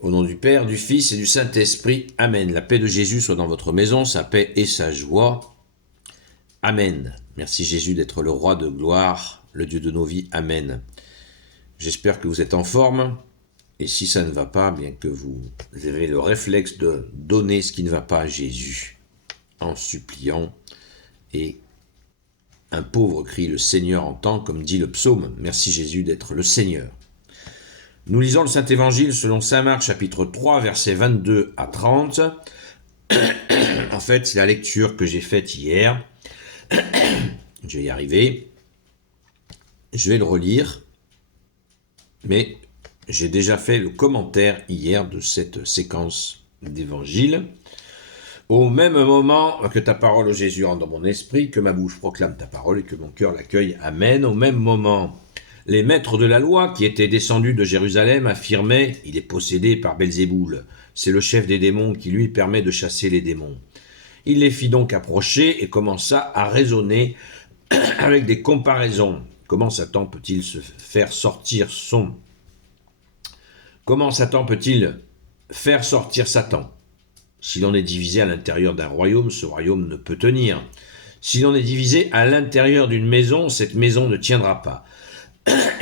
Au nom du Père, du Fils et du Saint-Esprit. Amen. La paix de Jésus soit dans votre maison, sa paix et sa joie. Amen. Merci Jésus d'être le roi de gloire, le Dieu de nos vies. Amen. J'espère que vous êtes en forme. Et si ça ne va pas, bien que vous avez le réflexe de donner ce qui ne va pas à Jésus, en suppliant. Et un pauvre crie, le Seigneur entend, comme dit le psaume. Merci Jésus d'être le Seigneur. Nous lisons le Saint-Évangile selon saint Marc, chapitre 3, versets 22 à 30. En fait, c'est la lecture que j'ai faite hier. Je vais y arriver. Je vais le relire. Mais j'ai déjà fait le commentaire hier de cette séquence d'évangile. Au même moment que ta parole, ô Jésus, entre dans mon esprit, que ma bouche proclame ta parole et que mon cœur l'accueille. Amen. Au même moment, les maîtres de la loi qui étaient descendus de Jérusalem affirmaient « Il est possédé par Belzéboul. C'est le chef des démons qui lui permet de chasser les démons. » Il les fit donc approcher et commença à raisonner avec des comparaisons. Comment Satan peut-il faire sortir Satan? Si l'on est divisé à l'intérieur d'un royaume, ce royaume ne peut tenir. Si l'on est divisé à l'intérieur d'une maison, cette maison ne tiendra pas.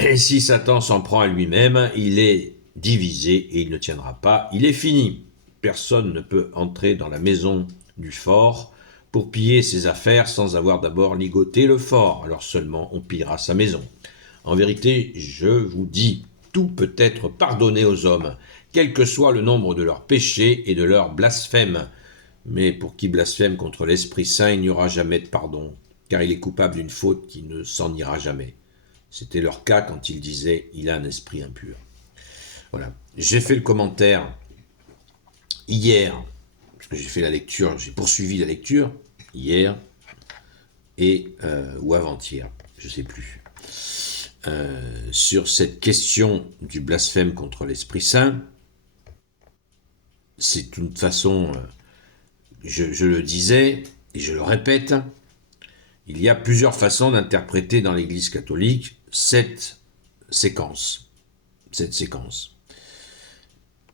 Et si Satan s'en prend à lui-même, il est divisé et il ne tiendra pas, il est fini. Personne ne peut entrer dans la maison du fort pour piller ses affaires sans avoir d'abord ligoté le fort, alors seulement on pillera sa maison. En vérité, je vous dis, tout peut être pardonné aux hommes, quel que soit le nombre de leurs péchés et de leurs blasphèmes. Mais pour qui blasphème contre l'Esprit Saint, il n'y aura jamais de pardon, car il est coupable d'une faute qui ne s'en ira jamais. C'était leur cas quand ils disaient « il a un esprit impur ». Voilà. J'ai fait le commentaire hier, parce que j'ai fait la lecture, j'ai poursuivi la lecture hier ou avant-hier, je ne sais plus, sur cette question du blasphème contre l'Esprit Saint. C'est une façon, je le disais et je le répète, il y a plusieurs façons d'interpréter dans l'Église catholique cette séquence.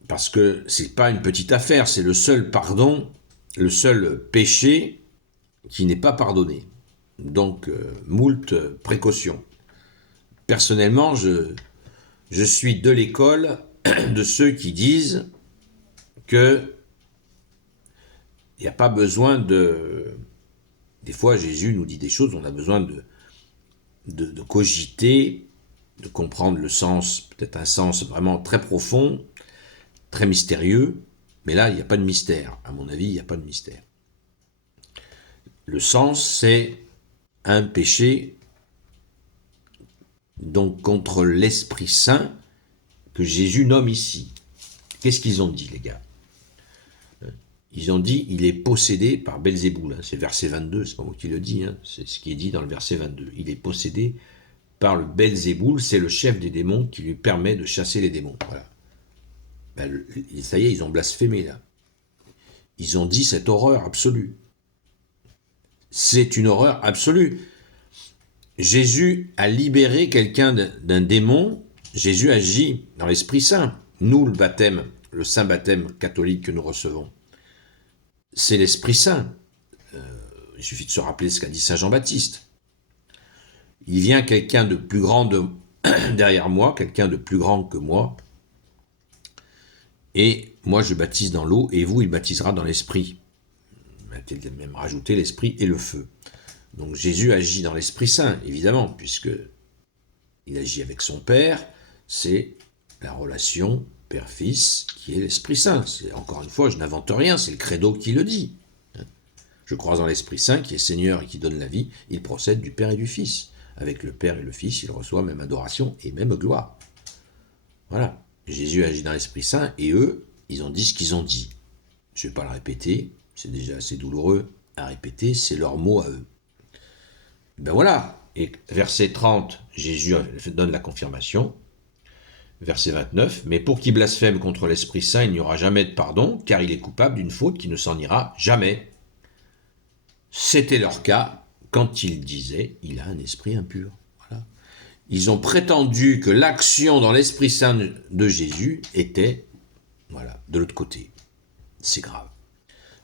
Parce que c'est pas une petite affaire, c'est le seul pardon, le seul péché qui n'est pas pardonné. Donc, moult précautions. Personnellement, je suis de l'école de ceux qui disent que il n'y a pas besoin de... Des fois, Jésus nous dit des choses, on a besoin de cogiter, de comprendre le sens, peut-être un sens vraiment très profond, très mystérieux, mais là, il n'y a pas de mystère. À mon avis, il n'y a pas de mystère. Le sens, c'est un péché donc contre l'Esprit Saint que Jésus nomme ici. Qu'est-ce qu'ils ont dit, les gars? Ils ont dit, il est possédé par Belzéboul. C'est le verset 22, c'est pas moi qui le dis, c'est ce qui est dit dans le verset 22. Il est possédé par le Belzéboul, c'est le chef des démons qui lui permet de chasser les démons. Voilà. Ben, ça y est, ils ont blasphémé là. Ils ont dit cette horreur absolue. C'est une horreur absolue. Jésus a libéré quelqu'un d'un démon. Jésus agit dans l'Esprit Saint. Nous, le baptême, le saint baptême catholique que nous recevons, c'est l'Esprit Saint. Il suffit de se rappeler ce qu'a dit saint Jean-Baptiste. Il vient quelqu'un de plus grand derrière moi, quelqu'un de plus grand que moi, et moi je baptise dans l'eau, et vous, il baptisera dans l'Esprit. Il a même rajouté l'Esprit et le feu. Donc Jésus agit dans l'Esprit Saint, évidemment, puisque il agit avec son Père, c'est la relation Père-Fils qui est l'Esprit Saint. Encore une fois, je n'invente rien, c'est le credo qui le dit. Je crois en l'Esprit Saint qui est Seigneur et qui donne la vie, il procède du Père et du Fils. Avec le Père et le Fils, il reçoit même adoration et même gloire. Voilà. Jésus agit dans l'Esprit Saint et eux, ils ont dit ce qu'ils ont dit. Je ne vais pas le répéter, c'est déjà assez douloureux à répéter, c'est leur mot à eux. Ben voilà. Et verset 30, Jésus donne la confirmation. Verset 29, « Mais pour qui blasphème contre l'Esprit Saint, il n'y aura jamais de pardon, car il est coupable d'une faute qui ne s'en ira jamais. » C'était leur cas quand ils disaient « il a un esprit impur ». Voilà. Ils ont prétendu que l'action dans l'Esprit Saint de Jésus était Voilà, de l'autre côté. C'est grave.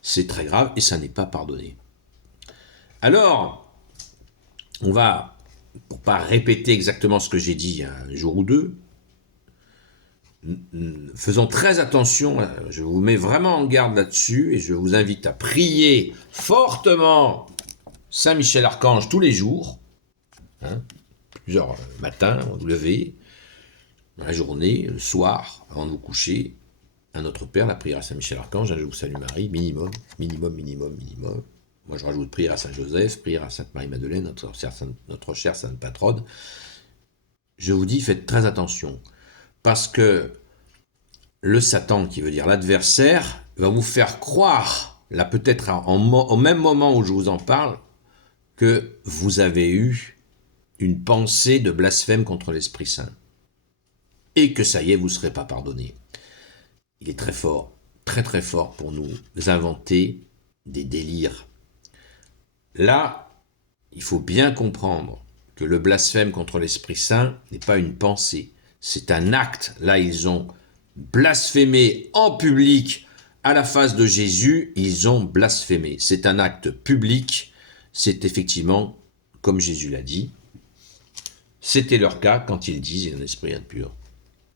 C'est très grave et ça n'est pas pardonné. Alors, on va, pour pas répéter exactement ce que j'ai dit il y a un jour ou deux, faisons très attention, je vous mets vraiment en garde là-dessus et je vous invite à prier fortement Saint Michel Archange tous les jours, hein, plusieurs matins, avant de vous lever, dans la journée, le soir, avant de vous coucher, à notre Père, la prière à Saint Michel Archange, un Je vous salue Marie, minimum. Moi je rajoute prière à Saint Joseph, prière à Sainte Marie-Madeleine, notre chère Sainte Patronne. Je vous dis, faites très attention, parce que le Satan, qui veut dire l'adversaire, va vous faire croire, là peut-être au même moment où je vous en parle, que vous avez eu une pensée de blasphème contre l'Esprit Saint. Et que ça y est, vous ne serez pas pardonné. Il est très fort, très très fort pour nous inventer des délires. Là, il faut bien comprendre que le blasphème contre l'Esprit Saint n'est pas une pensée, c'est un acte. Là, ils ont blasphémé en public à la face de Jésus, ils ont blasphémé. C'est un acte public, c'est effectivement, comme Jésus l'a dit, c'était leur cas quand ils disent « il y a un esprit impur ».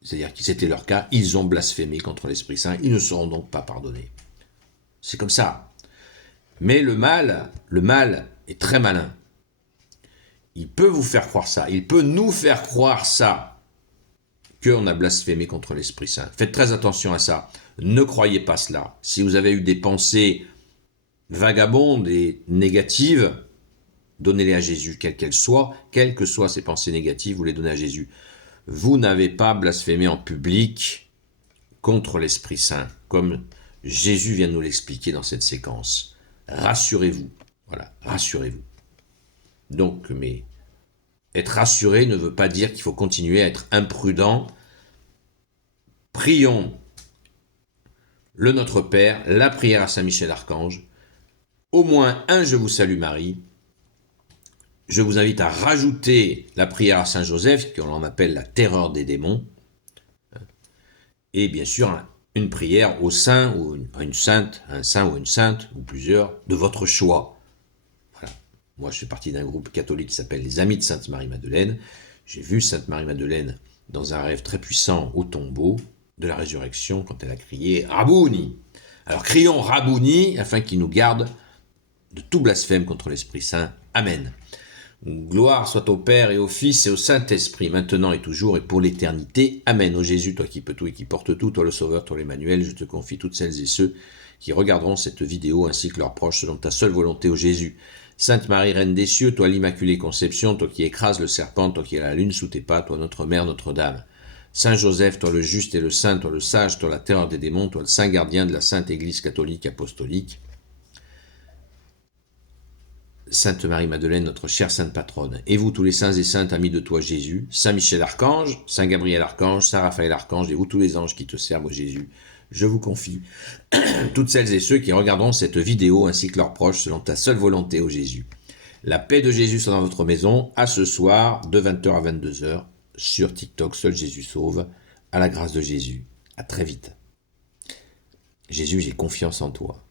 C'est-à-dire que c'était leur cas, ils ont blasphémé contre l'Esprit Saint, ils ne seront donc pas pardonnés. C'est comme ça. Mais le mal est très malin. Il peut vous faire croire ça, il peut nous faire croire ça, qu'on a blasphémé contre l'Esprit Saint. Faites très attention à ça. Ne croyez pas cela. Si vous avez eu des pensées vagabondes et négatives, donnez-les à Jésus, quelles qu'elles soient, quelles que soient ces pensées négatives, vous les donnez à Jésus. Vous n'avez pas blasphémé en public contre l'Esprit Saint, comme Jésus vient de nous l'expliquer dans cette séquence. Rassurez-vous, voilà, rassurez-vous. Donc, mais être rassuré ne veut pas dire qu'il faut continuer à être imprudent. Prions le Notre Père, la prière à Saint Michel Archange, au moins un Je vous salue Marie. Je vous invite à rajouter la prière à Saint Joseph, qu'on appelle la terreur des démons, et bien sûr une prière au saint ou à une sainte, un saint ou une sainte, ou plusieurs, de votre choix. Voilà. Moi, je fais partie d'un groupe catholique qui s'appelle les Amis de Sainte Marie-Madeleine. J'ai vu Sainte Marie-Madeleine dans un rêve très puissant au tombeau de la résurrection quand elle a crié « Rabouni !» Alors crions « Rabouni » afin qu'il nous garde de tout blasphème contre l'Esprit Saint. Amen. Gloire soit au Père et au Fils et au Saint-Esprit, maintenant et toujours et pour l'éternité. Amen. Ô Jésus, toi qui peux tout et qui portes tout, toi le Sauveur, toi l'Emmanuel, je te confie toutes celles et ceux qui regarderont cette vidéo ainsi que leurs proches selon ta seule volonté, ô Jésus. Sainte Marie, Reine des cieux, toi l'Immaculée Conception, toi qui écrases le serpent, toi qui as la lune sous tes pas, toi notre Mère, Notre-Dame. Saint Joseph, toi le juste et le saint, toi le sage, toi la terreur des démons, toi le saint gardien de la Sainte Église catholique apostolique. Sainte Marie-Madeleine, notre chère Sainte Patronne, et vous tous les saints et saintes amis de toi Jésus, Saint Michel Archange, Saint Gabriel Archange, Saint Raphaël Archange, et vous tous les anges qui te servent ô Jésus, je vous confie toutes celles et ceux qui regarderont cette vidéo ainsi que leurs proches selon ta seule volonté ô Jésus. La paix de Jésus soit dans votre maison, à ce soir, de 20h à 22h, sur TikTok, Seul Jésus Sauve, à la grâce de Jésus. À très vite. Jésus, j'ai confiance en toi.